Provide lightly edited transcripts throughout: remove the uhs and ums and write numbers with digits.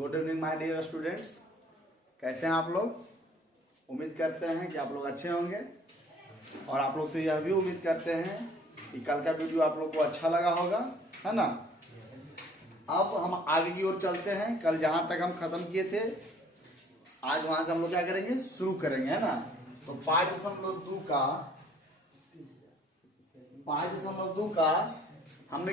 Good evening my dear students. कैसे हैं आप लोग? उम्मीद करते हैं कि आप लोग अच्छे होंगे और आप लोग से यह भी उम्मीद करते हैं कि कल का वीडियो आप लोग को अच्छा लगा होगा, है ना। अब हम आगे की ओर चलते हैं। कल जहां तक हम खत्म किए थे आज वहां से हम लोग क्या करेंगे, शुरू करेंगे, है ना। तो 5.2 का हमने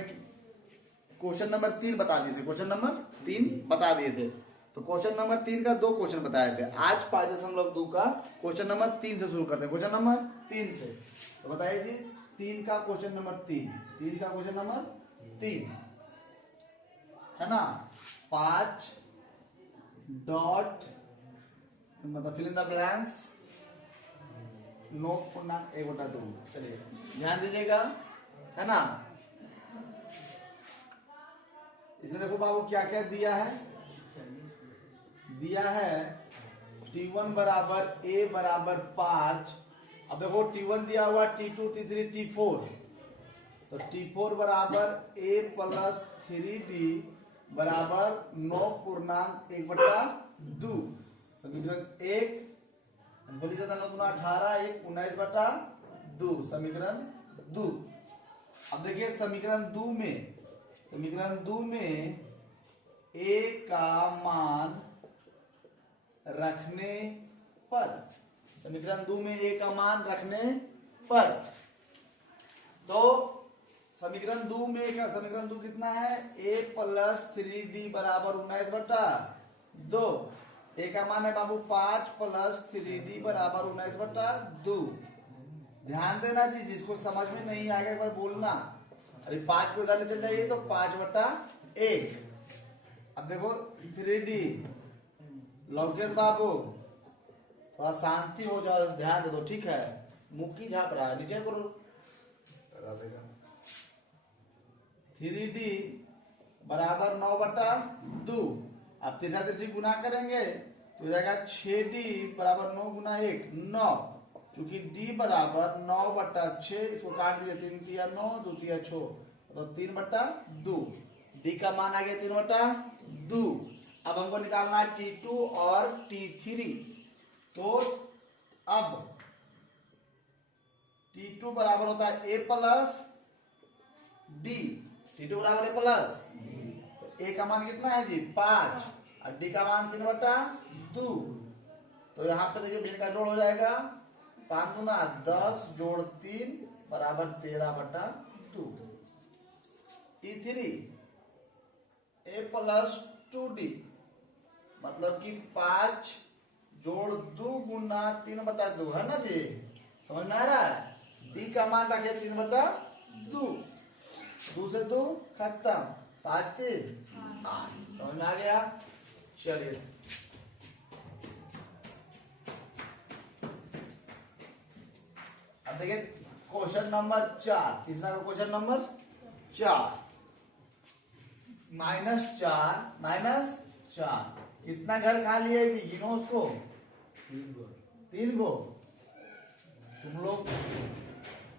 क्वेश्चन नंबर 3 बता दिए थे। क्वेश्चन नंबर 3 बता दिए थे। तो क्वेश्चन नंबर 3 का 2 क्वेश्चन बताए थे। आज 5.2 का क्वेश्चन नंबर 3 से शुरू करते हैं। क्वेश्चन नंबर 3 से तो बताइए जी, 3 का क्वेश्चन नंबर 3 का क्वेश्चन नंबर 3 है ना। 5 डॉट मतलब fill in the blanks no पूर्णांक 1/2। चलिए ध्यान दीजिएगा, है ना। इसमें देखो बाबू क्या क्या दिया है। दिया है T1 बराबर A बराबर 5। अब देखो T1 दिया हुआ T2 T3 T4। तो T4 बराबर A प्लस 3D बराबर 9 पूर्णांक 1/2। समीकरण 1 बोली जाता 9 × 18 1 19/2 समीकरण 2। अब देखिए समीकरण 2 में A का मान रखने पर, समीकरण 2 में A का मान रखने पर, तो समीकरण 2 कितना है, A प्लस 3D बराबर 19/2। A का मान है बाबू 5 प्लस 3D बराबर 19/2। ध्यान देना जी, जिसको समझ में नहीं आएगा एक बार बोलना। अरे 5 को इधर ले चल जाइए तो 5/1। अब देखो 3D लौकेश बाबू थोड़ा शांति हो जाओ, ध्यान दे दो, ठीक है। मुक्की झाप रहा है, नीचे करो। 3D बराबर 9/2। अब 3 गुना करेंगे तो हो जाएगा 6D बराबर 9 × 1 9। चूंकि D बराबर 9/6, इसको काट दिए 3 × 9 2 × 6 तो 3/2। D का मान आ गया 3/2। अब हमको निकालना है T2 और T3। तो अब T2 बराबर होता है A प्लस D। T2 बराबर A प्लस तो A का मान कितना है जी 5 और D का मान 3/2। तो यहाँ पे देखिए भिन्न का जोड़ हो जाएगा 5 × 10 जोड़ 3 बराबर 13/2। T3 A प्लस 2D मतलब कि 5 जोड़ 2 गुना 3/2, है ना जी। समझ में आ रहा है। D का मान रखे 3/2। 2 से 2 खत्म, 5 3 8। समझ में आ गया। चलिए अब देखिए क्वेश्चन नंबर 4, तीसरा का क्वेश्चन नंबर 4। -4 कितना घर खाली है जी, गिनो उसको। 3 गो। तुम लोग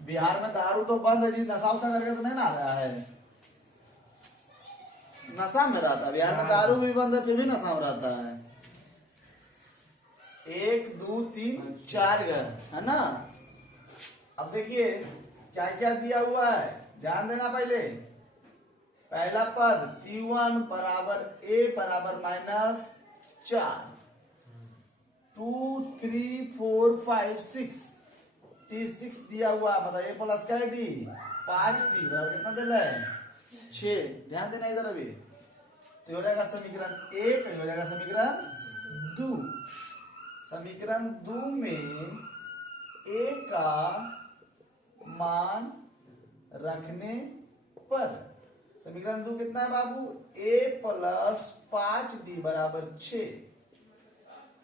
बिहार में दारू तो बंद है जी, नशा उशा करके तो नहीं ना रहा है। नशा में रहता है बिहार में, दारू भी बंद है फिर भी नशा में रहता है। 1 2 3 4 घर, है ना। अब देखिए क्या क्या दिया हुआ है, ध्यान देना। पहला पद T1 बराबर A बराबर -4 2 3 4 5 6 T6 दिया हुआ, मतलब A प्लस का D 5D बराबर कितना दिया है 6। ध्यान देना इधर। अभी तो हो जाएगा समीकरण 1, हो जाएगा समीकरण 2। समीकरण 2 में A का मान रखने पर, समीकरण 2 कितना है बाबू, A प्लस 5D बराबर 6,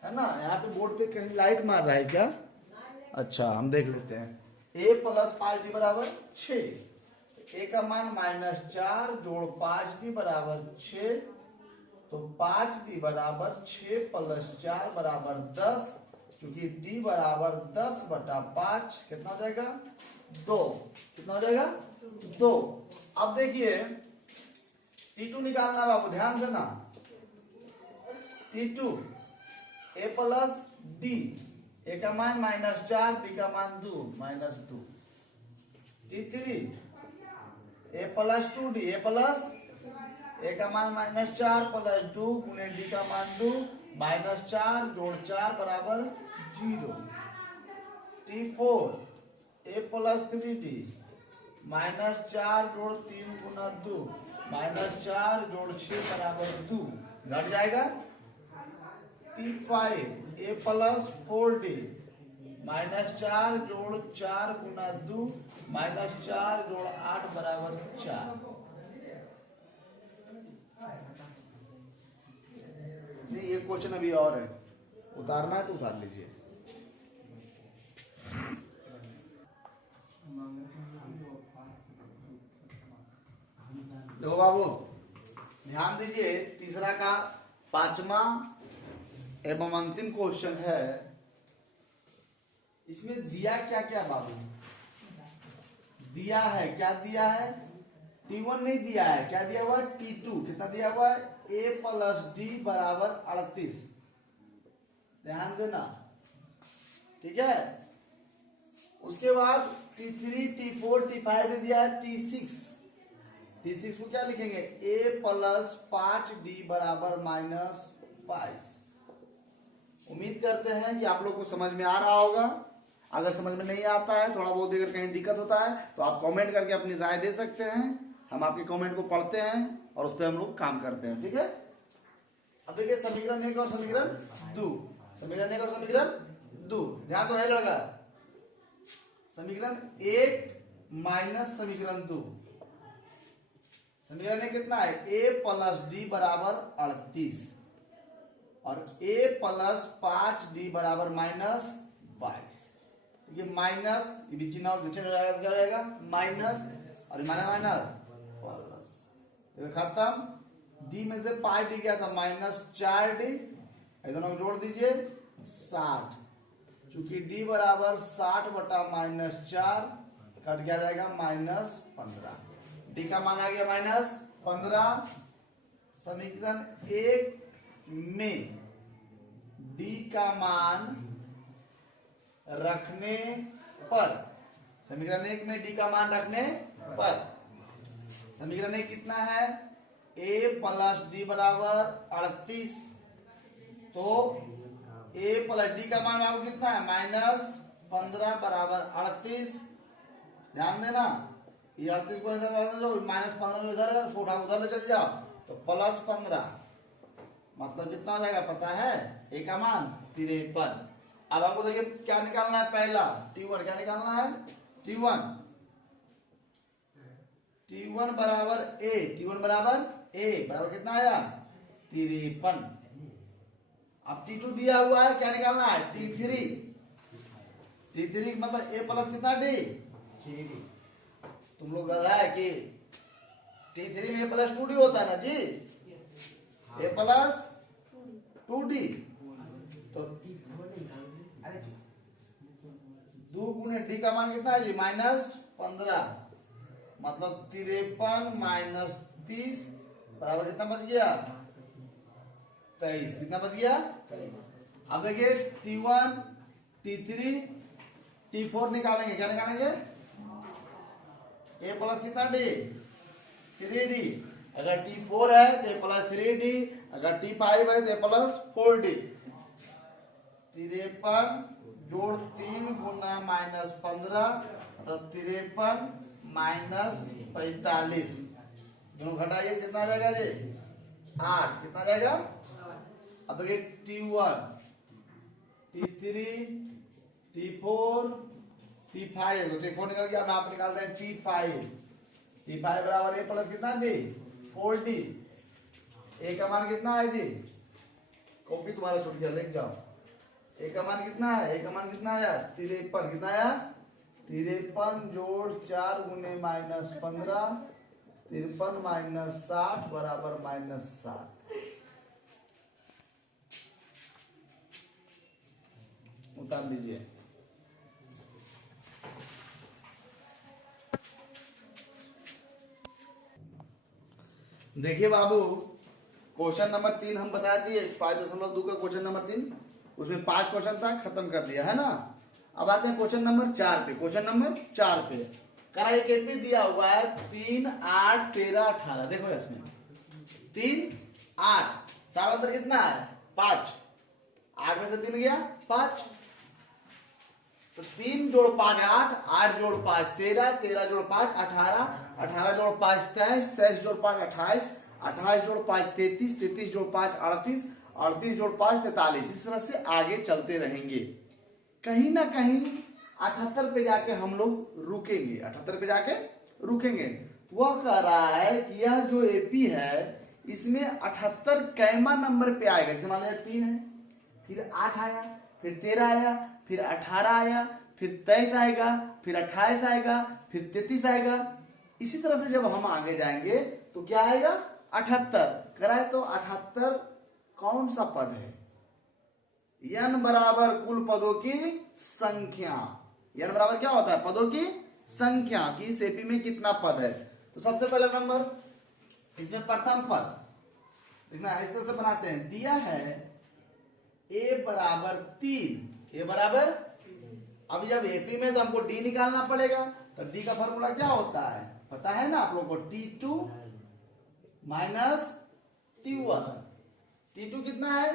है ना। यहाँ पे बोर्ड पे कहीं लाइट मार रहा है क्या? अच्छा हम देख लेते हैं। A प्लस 5D बराबर 6। A का मान -4 जोड़ 5D बराबर 6। तो 5D बराबर 6 प्लस 4 बराबर 10। क्योंकि D बराबर 10/5 कितना हो जाएगा 2। कितना हो जाएगा 2। अब देखिए T2 निकालना बाबू, ध्यान देना। T2 a plus d, a का मान -4, d का मान 2 -2। T3 a plus 2d, a plus a का मान -4 प्लस 2 गुने d का मान 2 -4 जोड़ 4 बराबर 0। T4 a प्लस 3d -4 जोड़ 3 गुना 2 -4 जोड़ 6 बराबर 2 घट जाएगा। T5 a प्लस 4d -4 जोड़ 4 गुना 2 -4 जोड़ 8 बराबर 4। नहीं, ये क्वेश्चन अभी और है, उतारना है तो उतार लीजिए। देखो बाबू ध्यान दीजिए, तीसरा का 5वां एवं अंतिम क्वेश्चन है। इसमें दिया क्या क्या बाबू, दिया है क्या, दिया है T1 नहीं दिया है, क्या दिया हुआ है T2। कितना दिया हुआ है a प्लस d बराबर 38। ध्यान देना, ठीक है। उसके बाद T3 T4 T5 ने दिया है T6। T6 को क्या लिखेंगे a प्लस 5d बराबर -22। उम्मीद करते हैं कि आप लोग को समझ में आ रहा होगा। अगर समझ में नहीं आता है, थोड़ा बहुत अगर कहीं दिक्कत होता है तो आप कमेंट करके अपनी राय दे सकते हैं। हम आपके कमेंट को पढ़ते हैं और उस पर हम लोग काम करते हैं, ठीक है। अब देखिए समीकरण 1 और समीकरण 2, समीकरण 1 और समीकरण 2, ध्यान तो है लड़का। समीकरण 1 माइनस समीकरण 2, समीकरण 1 कितना है a प्लस d बराबर 38 और a प्लस 5d बराबर -22। ये माइनस, ये भी चिन्ह नीचे जाएगा माइनस और माइनस प्लस, खत्म। d में से पाई डी गया था -4d, दोनों को जोड़ दीजिए 60। चूंकि d बराबर 60 बटा -4 कट गया जाएगा -15। d का मान आ गया -15। समीकरण 1 में d का मान रखने पर, समीकरण 1 में d का मान रखने पर, समीकरण 1 कितना है a प्लस d बराबर 38, तो a प्लस d का मान आपको कितना है -15 बराबर 38। ध्यान देना, ये 38 को इधर -15 इधर है, उधर चल जाओ तो +15, मतलब कितना हो जाएगा पता है, a का मान 53। अब आपको देखिए क्या निकालना है, पहला T1 क्या निकालना है, T1 बराबर a, T1 बराबर a बराबर कितना आया 53। अब T2 दिया हुआ है, क्या निकालना है T3, T3 मतलब a प्लस कितना d, तुम लोग गधा है कि T3 में a प्लस 2d होता है ना जी, a प्लस 2d, तो 2 गुने d का मान कितना है जी -15, मतलब 53 - 30 बराबर कितना बच गया 23। कितना बच गया 23। अब देखिए T1 T3 T4 निकालेंगे, क्या निकालेंगे a प्लस कितना d 3d, अगर T4 है तो a प्लस 3d, अगर T5 है तो a प्लस 4d। 53 जोड़ 3 गुना -15 मतलब 53 - 45, दोनों घटाइए कितना आ जाएगा जी 8। कितना आ जाएगा। अब देखिए T1 T3 T4 T5, तो T4 निकल गया, अब आप निकालते हैं T5। T5 बराबर a प्लस कितना डी 4d, a का मान कितना है जी, कॉपी तुम्हारा छूट गया, लिख जाओ। a का मान कितना है, a का मान कितना आया 53, कितना आया 53 जोड़ 4 गुने -15 53 - 60 बराबर -7। उतार लीजिए। देखिए बाबू क्वेश्चन नंबर 3 हम बता दिए 5.2 का क्वेश्चन नंबर 3, उसमें 5 क्वेश्चन था, खत्म कर दिया है ना। अब आते हैं क्वेश्चन नंबर 4 पे। क्वेश्चन नंबर 4 पे करा एक एपी दिया हुआ है 3, 8, 13, 18। देखो इसमें 3, 8, सारा अंतर कितना है 5, 8 में से 3 गया 5, तो 3 जोड़ 5 8, 8 जोड़ 5 13, 13 जोड़ 5 18, 18 जोड़ 5 23, 23 जोड़ 5 28, 28 जोड़ 5 33, 33 जोड़ 5 38, 38 जोड़ 5 43। इस तरह से आगे चलते रहेंगे। कहीं ना कहीं 78 पे जाके हम लोग रुकेंगे, 78 पे जाके रुकेंगे। वह कह रहा है कि यह जो एपी है इसमें 78 कैमा नंबर पे आएगा। जैसे मान लिया 3 है, फिर 8 आया, फिर 13 आया, फिर 18 आया, फिर 23 आएगा, फिर 28 आएगा, फिर 33 आएगा। इसी तरह से जब हम आगे जाएंगे तो क्या आएगा 78 कराए। तो 78 कौन सा पद है? n बराबर कुल पदों की संख्या। n बराबर क्या होता है? पदों की संख्या की इस एपी में कितना पद है। तो सबसे पहला नंबर इसमें प्रथम पद देखना, इस तरह से बनाते हैं। दिया है a बराबर 3, a बराबर, अब जब एपी में तो हमको d निकालना पड़ेगा। तो d का फॉर्मूला क्या होता है पता है ना आप लोगों को? T2 minus T1। T2 कितना है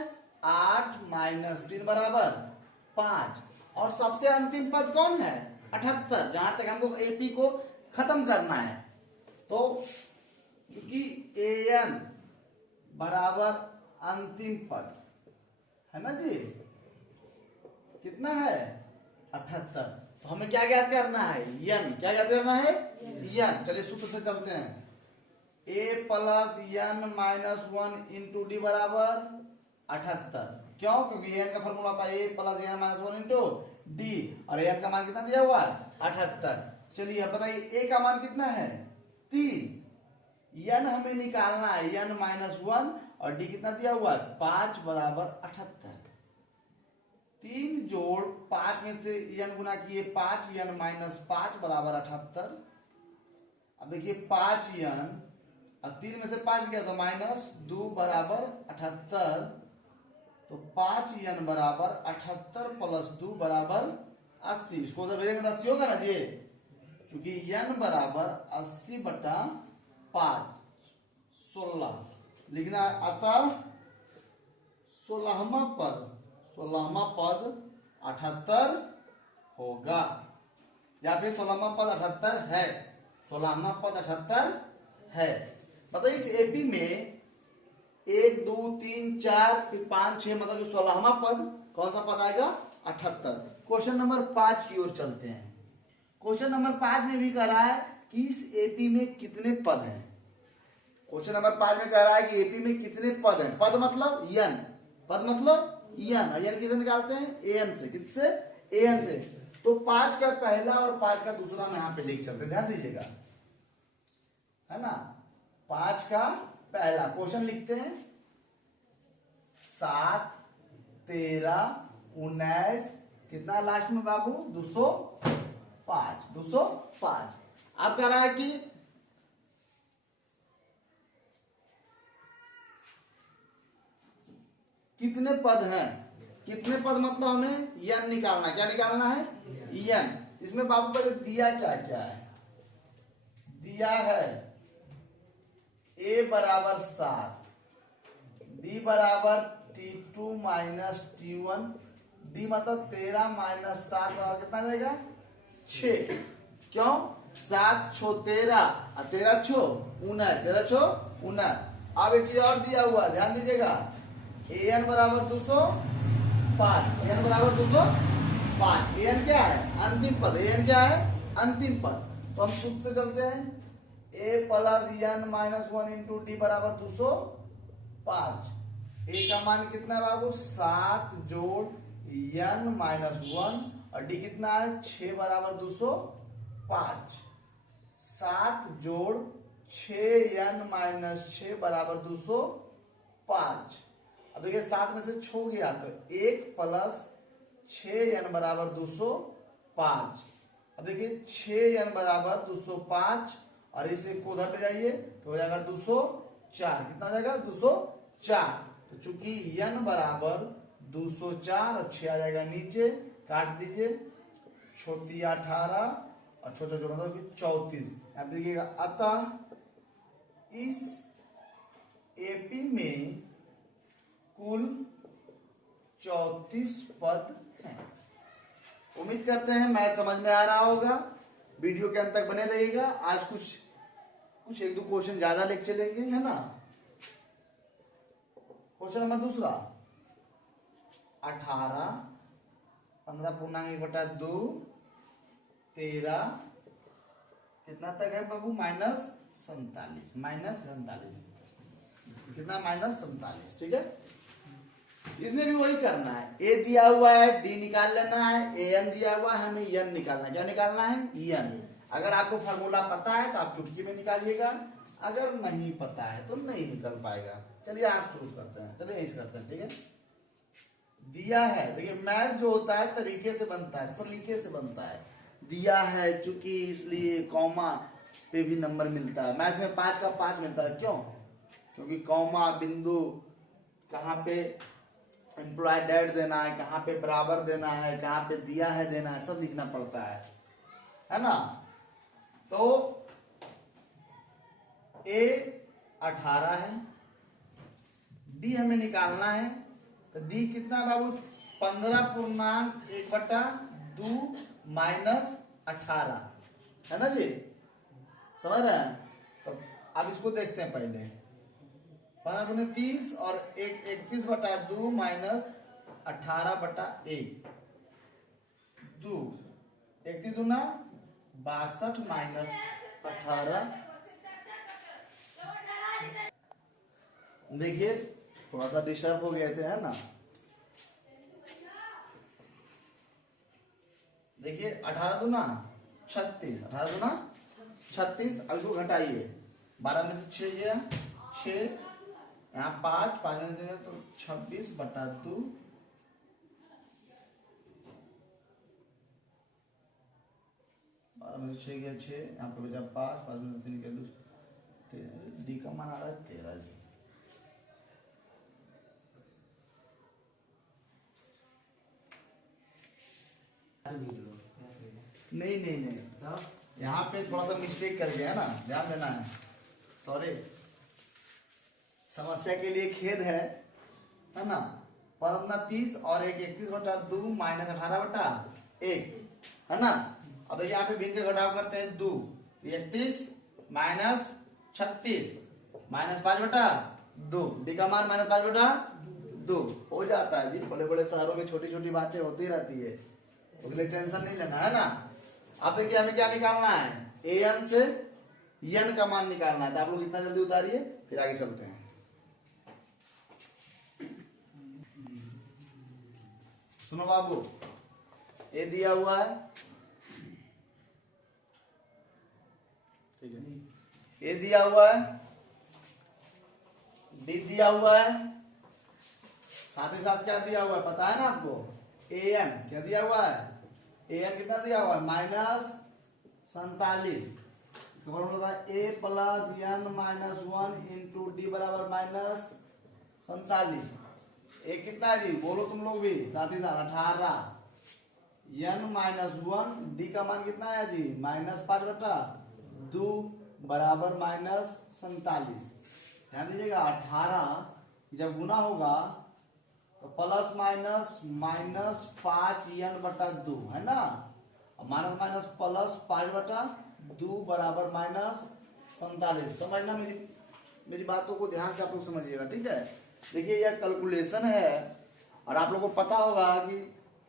8 माइनस 3 बराबर 5। और सबसे अंतिम पद कौन है 78, जहां तक हमको एपी को खत्म करना है। तो क्योंकि an बराबर अंतिम पद है ना जी, कितना है 78, तो हमें क्या ज्ञात करना है n। क्या ज्ञात करना है n। चलिए सूत्र से चलते हैं। a plus n minus 1 into D बराबर 78। क्यों? क्योंकि n का फॉर्मूला था a plus n minus 1 into D, और n का मान कितना दिया हुआ है 78। चलिए अब बताइए a का मान कितना है 3, n हमें निकालना है n माइनस 1, और d कितना दिया हुआ है 5 बराबर 78। 3 जोड़ 5 में से n गुना किए 5, n माइनस 5 बराबर 78। अब देखिए 5n और 3 में से 5 गया तो माइनस 2 बराबर 78। तो 5n बराबर 78 प्लस 2 बराबर 80। इसको उधर भेजेंगे 80 होगा ना जी, क्योंकि n बराबर 80 बटा 5 16 लिखना। अतः 16वां पद 78 होगा, या फिर 16वां पद 78 है। 16वां पद 78 है। बताइए इस एपी में 1 2 3 4 फिर 5 6, मतलब 16वां पद कौन सा पद आएगा 78। क्वेश्चन नंबर 5 की ओर चलते हैं। क्वेश्चन नंबर 5 में भी कह रहा है कि इस एपी में कितने पद हैं। क्वेश्चन नंबर 5 में कह रहा है कि एपी में कितने पद हैं। पद मतलब n, पद मतलब n, और n किसे निकालते हैं an से। किससे? an से। तो 5 का पहला और 5 का दूसरा में यहाँ पे लिख चलते, ध्यान दीजिएगा, है ना। 5 का पहला क्वेश्चन लिखते हैं 7 13 19, कितना लास्ट में बाबू 205। 205 आप कह रहा है कि कितने पद हैं। कितने पद मतलब हमें n निकालना। क्या निकालना है n। इसमें बाबू पहले दिया क्या क्या है। दिया है a बराबर 7, b बराबर T2 माइनस T1, d मतलब 13 माइनस 7 बराबर कितना रहेगा 6। क्यों? 7 छो 13 और 13 छो 19, 13 छो 19। अब एक चीज और दिया हुआ, ध्यान दीजिएगा, an बराबर 205, an बराबर 205। an क्या है अंतिम पद, an क्या है अंतिम पद। तो हम सूत्र से चलते हैं, a plus n minus 1 into D बराबर 205। a का मान कितना है बाबू 7 जोड़ n माइनस 1, और d कितना है 6 बराबर 205। 7 जोड़ 6n माइनस 6 बराबर 205। अब देखिए 7 में से 6 गया तो 1 प्लस 6n बराबर 205। अब देखिए 6n बराबर 205, और इसे को उधर ले जाइए तो हो जाएगा 204। कितना हो जाएगा 204। 4। तो चूंकि n बराबर 204 और 6 आ जाएगा नीचे, काट दीजिए, छोटी 18 और छोटा जोड़ मतलब 34। अब देखिएगा, अतः इस एपी में कुल 34 पद हैं। उम्मीद करते हैं मैथ समझ में आ रहा होगा। वीडियो के अंत तक बने रहिएगा। आज कुछ एक दो क्वेश्चन ज्यादा लेके चलेंगे, है ना। क्वेश्चन नंबर दूसरा, 18 15/2 13 कितना तक है बाबू, -47 कितना, -47। ठीक है, इसमें भी वही करना है। ए दिया हुआ है, डी निकाल लेना है, ए एन दिया हुआ है, हमें एन निकालना है। क्या निकालना है? एन। अगर आपको फार्मूला पता है तो आप चुटकी में निकालिएगा, अगर नहीं पता है तो नहीं निकल पाएगा। चलिए आज शुरू करते हैं, चलिए ऐसे करते हैं। ठीक है, दिया है, देखिए मैथ जो होता है तरीके से बनता है, सलीके से बनता है। दिया है चूंकि इसलिए कॉमा पे भी नंबर मिलता है। मैथ में 5 का 5 मिलता है, क्यों? क्योंकि कॉमा, बिंदु, कहाँ पे एम्प्लॉय डेट देना है, कहाँ पे बराबर देना है, कहाँ पे दिया है देना है, सब लिखना पड़ता है ना। तो ए 18 है, डी हमें निकालना है। तो डी कितना बाबू, 15/1/2 -18 है ना जी, समझ रहे हैं। तो अब इसको देखते हैं पहले। 15×30 और 31/2 -18/1 2 1 2 62 -18। देखिए थोड़ा सा डिस्टर्ब हो गए थे, है ना। देखिए 18 दूना 36, 18 दूना 36। अब इसको घटाइए, 12 में से 6 गया 6, यहाँ 5 में से तो 26/2 12 में से 6 गया 6, यहाँ पे बचा 5 में से 3 गया 2, डी का मान आ रहा है 13 जी। नहीं, यहाँ पे थोड़ा सा मिस्टेक कर गया है ना, ध्यान देना है। सॉरी, समस्या के लिए खेद है ना। 15×30 और 31/2 -18/1 है ना। अब यहाँ पे भिन्न के घटाव करते हैं 2, 31 -36 -5/2, डी का मान -5/2 हो जाता है जी। बड़े बड़े शहरों में छोटी छोटी बातें होती रहती है, उसके लिए टेंशन नहीं लेना, है ना। अब देखिए हमें क्या निकालना है, ए एन से एन का मान निकालना है। तो आप लोग इतना जल्दी उतारिए, फिर आगे चलते हैं। सुनो बाबू, ए दिया हुआ है, ठीक है, ए दिया हुआ है, डी दिया हुआ है, साथ ही साथ क्या दिया हुआ है पता है ना आपको, ए एन क्या दिया हुआ है, ए एन कितना दिया हुआ है, -47। इसका फॉर्मूला था ए प्लस एन -1 इंटू डी बराबर -47। ए कितना है जी, बोलो तुम लोग भी साथ ही साथ, 18। एन -1, डी का मान कितना है जी, -5/2 बराबर -47। ध्यान दीजिएगा, 18 जब गुना होगा तो प्लस -5n/2 है ना, माइनस प्लस 5/2 बराबर -47। समझना मेरी बातों को ध्यान से आप लोग समझिएगा, ठीक है। देखिए यह कैलकुलेशन है, और आप लोग को पता होगा कि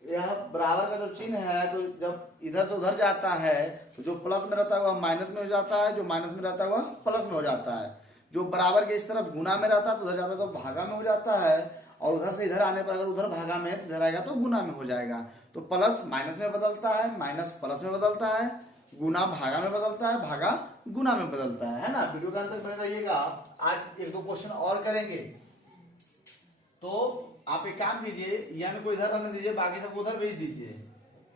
यह बराबर का जो चिन्ह है, तो जब इधर से उधर जाता है तो जो प्लस में रहता है वह माइनस में हो जाता है, जो माइनस में रहता है वह प्लस में हो जाता है। जो बराबर के इस तरफ गुना में रहता है तो उधर जाता है तो भागा में हो जाता है, और उधर से इधर आने पर अगर उधर भागा में इधर आएगा तो गुना में हो जाएगा। तो प्लस माइनस में बदलता है, माइनस प्लस में बदलता है, गुना भागा में बदलता है, भागा गुना में बदलता है ना। वीडियो के अंत तक बने रहिएगा, आज एक दो क्वेश्चन और करेंगे। तो आप एक काम कीजिए, एन को इधर रहने दीजिए, बाकी सब उधर भेज दीजिए।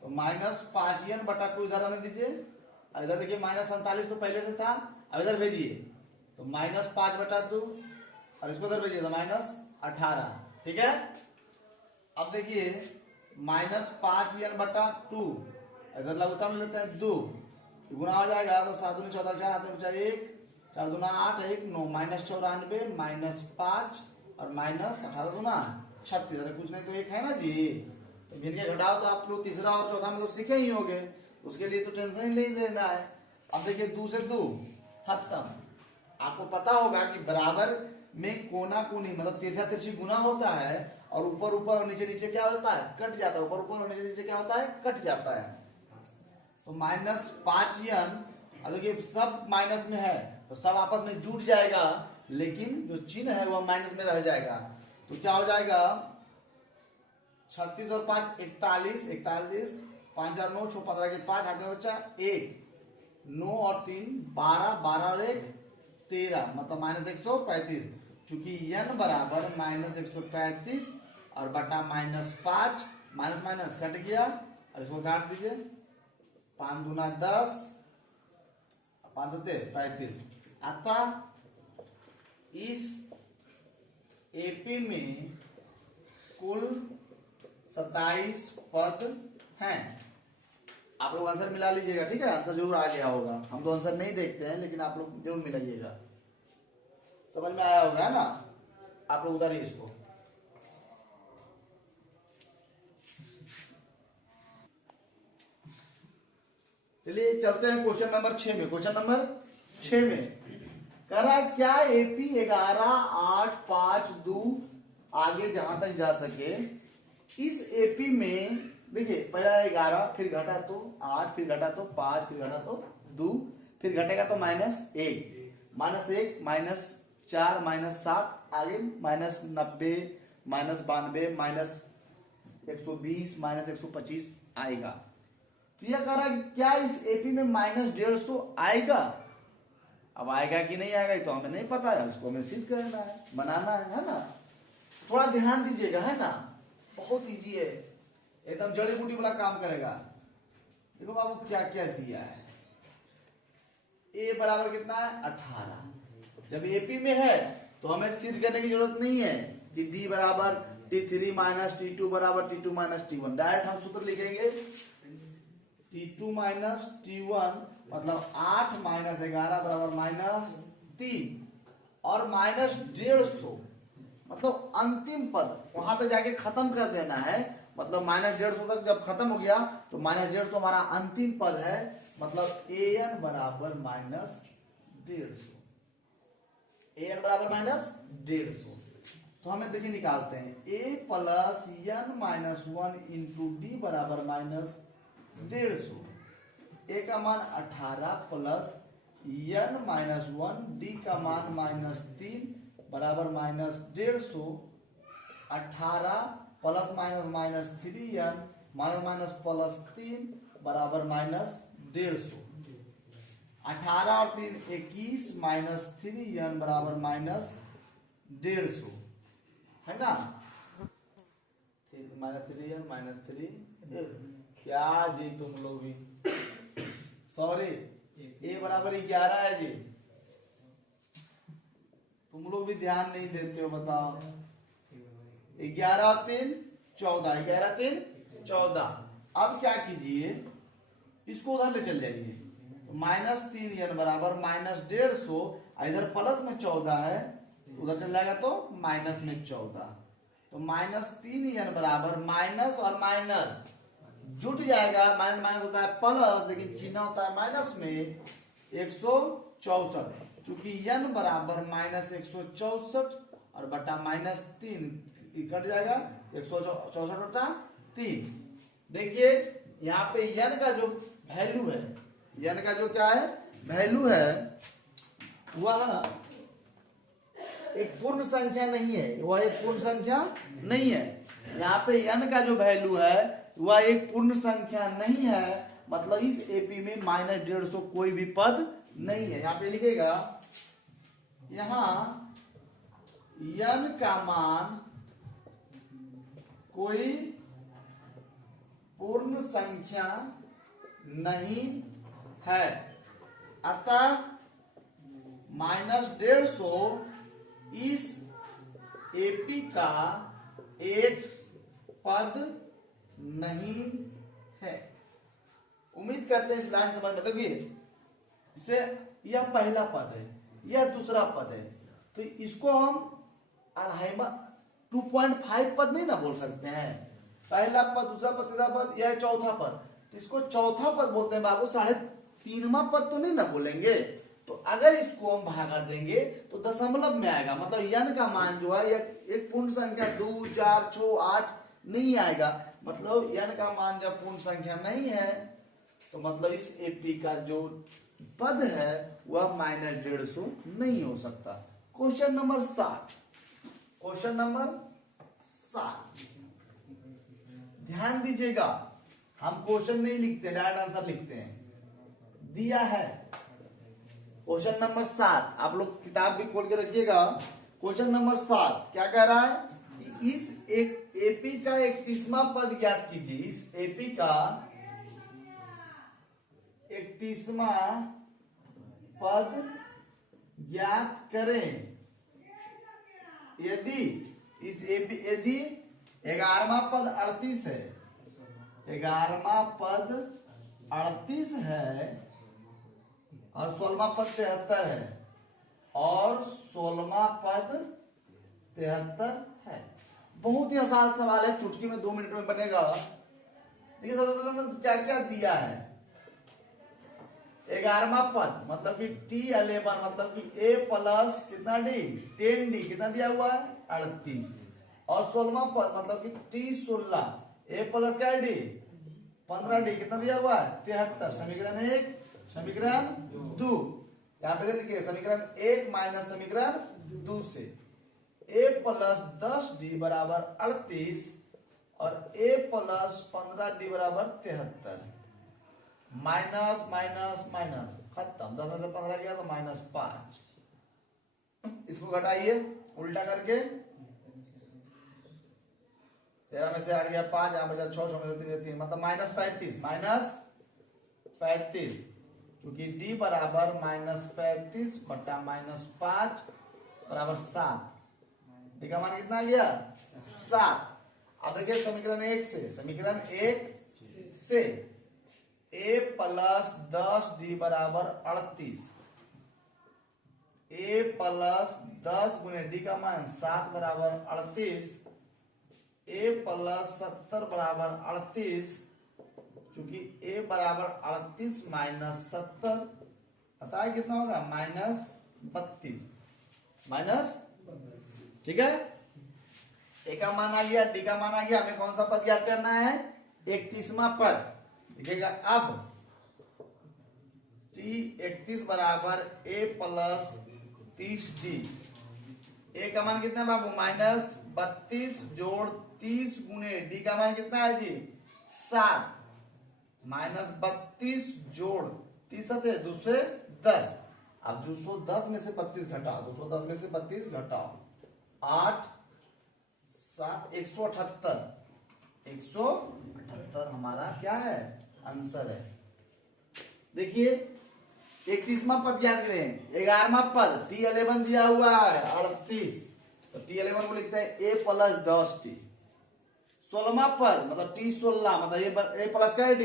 तो -5n/2 इधर रहने दीजिए, और इधर देखिए -47 तो पहले से था, अब इधर भेजिए। तो -5/2 और इसको इधर भेजिए तो -18, ठीक है। अब देखिए -5n/2 इधर लघुत्तम लेते हैं 2 गुना हो जाएगा तो 7 दूनी 14, 4 हाथ में बचा 1, 4 दूना 8, 1 9, -94 -5 और -18 दूना 36, अरे कुछ नहीं तो 1 है ना जी। तो गिन के घटाओ तो आप लोग तीसरा और चौथा में तो सीखे ही होंगे, उसके लिए तो टेंशन ही नहीं लेना है। अब देखिए 2 से 2 खत्म। आपको पता होगा कि बराबर में कोना कोनी मतलब तिरछा तिरछी गुना होता है और ऊपर ऊपर और नीचे नीचे क्या होता है, कट जाता है। ऊपर ऊपर और नीचे नीचे क्या होता है, कट जाता है। तो -5n, देखिए सब माइनस में है तो सब आपस में जुट जाएगा, लेकिन जो चिन्ह है वो माइनस में रह जाएगा। तो क्या हो जाएगा 36 और 5 41, 41 5 और 9 6 15 के 5 हाथ में बच्चा 1, 9 और 3 12, 12 और 1 13 मतलब -135। चूंकि n बराबर -135 और बटा -5 माइनस माइनस कट गया और इसको काट दीजिए। 5 दूना 10, 5 सत्ते 35। अतः इस एपी में कुल 27 पद हैं। आप लोग आंसर मिला लीजिएगा, ठीक है। आंसर जरूर आ गया होगा, हम तो आंसर नहीं देखते हैं लेकिन आप लोग जरूर मिलाइएगा। समझ में आया होगा ना, आप लोग उतारिए इसको। चलिए चलते हैं क्वेश्चन नंबर 6 में। क्वेश्चन नंबर 6 में कह रहा है क्या एपी 11 8 5 2 आगे जहां तक जा सके इस एपी में, देखिए पहला 11 फिर घटा तो 8 फिर घटा तो 5 फिर घटा तो 2 फिर घटेगा तो -1 -1 -4 -7 आगे -90 -92 -120 -125 आएगा। तो यह कह रहा है क्या इस एपी में -150 आएगा। अब आएगा कि नहीं आएगा तो हमें नहीं पता है, उसको हमें सिद्ध करना है, बनाना है ना। थोड़ा ध्यान दीजिएगा, है ना, बहुत इजी है, एकदम जड़ी बूटी वाला काम करेगा। देखो बाबू क्या क्या दिया है। ए बराबर कितना है 18। जब एपी में है तो हमें सिद्ध करने की जरूरत नहीं है कि डी बराबर T3 - T2 बराबर T2 - T1। डायरेक्ट हम सूत्र लिखेंगे T2 - T1 मतलब 8 - 11 बराबर -3 और -150 मतलब अंतिम पद वहां तक जाके खत्म कर देना है। मतलब -150 तक जब खत्म हो गया तो -150 हमारा अंतिम पद है, मतलब an बराबर -150। an बराबर -150। तो हमें देखिए निकालते हैं a plus n - 1 into D बराबर -150। a का मान 18 प्लस n - 1 डी का मान -3 बराबर -150। 18 plus minus 3n minus plus 3 बराबर -150। 18 और 3 21 -3n बराबर -150 है ना। -3n -3 क्या जी तुम लोग भी, सॉरी a बराबर 11 है जी, तुम लोग भी ध्यान नहीं देते हो, बताओ। 11 और 3 14, 11 3 14। अब क्या कीजिए, इसको उधर ले चल जाइए तो -3n बराबर -150, इधर प्लस में 14 है उधर चल जाएगा तो माइनस में 14। तो -3n बराबर माइनस और माइनस जुट जाएगा, माइनस माइनस होता है प्लस लेकिन चिन्ह होता है माइनस में 164। चूंकि n बराबर -164 और बटा -3 कट जाएगा 164 बटा 3। देखिए यहाँ पे n का जो वैल्यू है, n का जो क्या है वैल्यू है, वह एक पूर्ण संख्या नहीं है, वह एक पूर्ण संख्या नहीं है। यहाँ पे n का जो वैल्यू है वह एक पूर्ण संख्या नहीं है, मतलब इस एपी में -150 कोई भी पद नहीं है। यहाँ पे लिखेगा, यहाँ n का मान कोई पूर्ण संख्या नहीं है, अतः -150 इस एपी का एक पद नहीं है। उम्मीद करते हैं इस लाइन समझ में। देखिए इसे यह पहला पद है, यह दूसरा पद है, तो इसको हम 2.5 पद नहीं ना बोल सकते हैं। पहला पद, दूसरा पद, तीसरा पद, यह चौथा पद, तो इसको चौथा पद बोलते हैं बाबू। 3.5वां पद तो नहीं ना बोलेंगे। तो अगर इसको हम भागा देंगे तो दशमलव में आएगा, मतलब यन का मान जो है एक पूर्ण संख्या 2, 4, 6, 8 नहीं आएगा। मतलब यन का मान जब पूर्ण संख्या नहीं है तो मतलब इस एपी का जो पद है वह -150 नहीं हो सकता। क्वेश्चन नंबर 7, क्वेश्चन नंबर 7 ध्यान दीजिएगा, हम क्वेश्चन नहीं लिखते, डायरेक्ट आंसर लिखते हैं। दिया है क्वेश्चन नंबर 7, आप लोग किताब भी खोल के रखिएगा। क्वेश्चन नंबर 7 क्या कह रहा है? इस एक एपी का 31वां पद ज्ञात कीजिए। इस एपी का 31वां पद ज्ञात करें। यदि इस एपी, यदि 11वां पद 38 है, 11वां पद 38 है और 16वां पद 73 है और 16वां पद 73 है। बहुत ही आसान सवाल है, चुटकी में 2 मिनट में बनेगा। देखिए सबसे पहले क्या क्या दिया है। 11वां पद मतलब कि T11 मतलब कि A प्लस कितना D 10D कितना दिया हुआ है 38 और 16वां पद मतलब कि T16 A प्लस क्या है D 15D कितना दिया हुआ है 73। समीकरण 1 समीकरण 2 यहाँ पे लिखिए समीकरण 1 माइनस समीकरण 2 से A प्लस 10D बराबर 38 और A प्लस 15D बराबर 73। माइनस माइनस माइनस खत्म, 10 में से 15 गया तो -5। इसको घटाइए उल्टा करके, 13 में से 8 गया 5, यहाँ बचा 6, 6 में से 3 मतलब -35, -35 क्योंकि D बराबर -35 बटा -5 बराबर 7। D का मान कितना आ गया 7। अब देखिए समीकरण 1 से, समीकरण 1 से A प्लस 10D बराबर 38, A प्लस 10 गुने D का मान 7 बराबर 38, A प्लस 70 बराबर 38 क्योंकि A बराबर 38 माइनस 70 पता है कितना होगा -32 ठीक है। A का मान आ गया, D का मान आ गया, हमें कौन सा पद याद करना है 31वां पद। देखिएगा अब T31 बराबर A प्लस 30D, A का मान कितना है बाबू -32 जोड़ 30 गुने D का मान कितना है जी 7, -32 जोड़ 30 है 2 से 10। अब 210 में से 32 घटाओ, 210 में से 32 घटाओ 8 7 178, 178 हमारा क्या है आंसर है। देखिए 31वां पद याद करें, 11वां पद T11 दिया हुआ है 38, तो T11 को लिखते हैं A प्लस 10D। 16वां पद मतलब T16 मतलब A प्लस क्या है D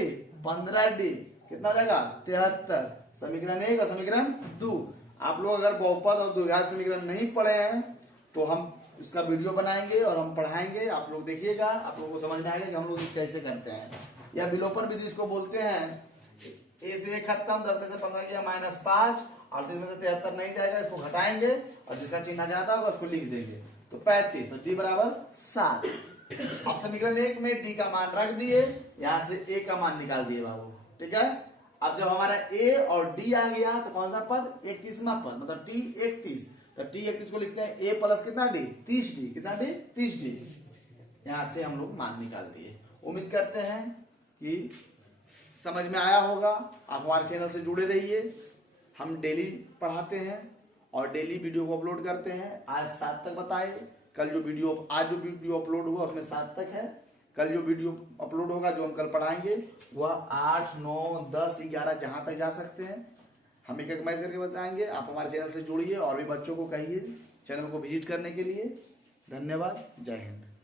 15D कितना हो जाएगा 73। समीकरण 1 और समीकरण 2। आप लोग अगर बहुपद और द्विघात समीकरण नहीं पढ़े हैं तो हम इसका वीडियो बनाएंगे और हम पढ़ाएंगे, आप लोग देखिएगा, आप लोगों को समझ में आएगा कि हम लोग कैसे करते हैं। या विलोपन विधि इसको बोलते हैं। A से खत्म, 10 में से 15 गया -5, 38 में से 73 नहीं जाएगा, इसको घटाएंगे और जिसका चिन्ह ज्यादा होगा उसको लिख देंगे तो 35, तो D बराबर 7। अब समीकरण 1 में D का मान रख दिए, यहाँ से A का मान निकाल दिए बाबू, ठीक है। अब जब हमारा A और D आ गया तो कौन सा पद 31वां पद मतलब T31, तो T31 को लिखते हैं A प्लस कितना D 30D कितना D 30D। यहाँ से हम लोग मान निकाल दिए। उम्मीद करते हैं कि समझ में आया होगा। आप हमारे चैनल से जुड़े रहिए, हम डेली पढ़ाते हैं और डेली वीडियो को अपलोड करते हैं। आज 7 तक बताए, कल जो वीडियो आज जो वीडियो अपलोड हुआ उसमें 7 तक है। कल जो वीडियो अपलोड होगा जो हम कल पढ़ाएंगे वह 8, 9, 10, 11 जहां तक जा सकते हैं हम एक मैच करके बताएंगे। आप हमारे चैनल से जुड़िए और भी बच्चों को कहिए चैनल को विजिट करने के लिए। धन्यवाद, जय हिंद।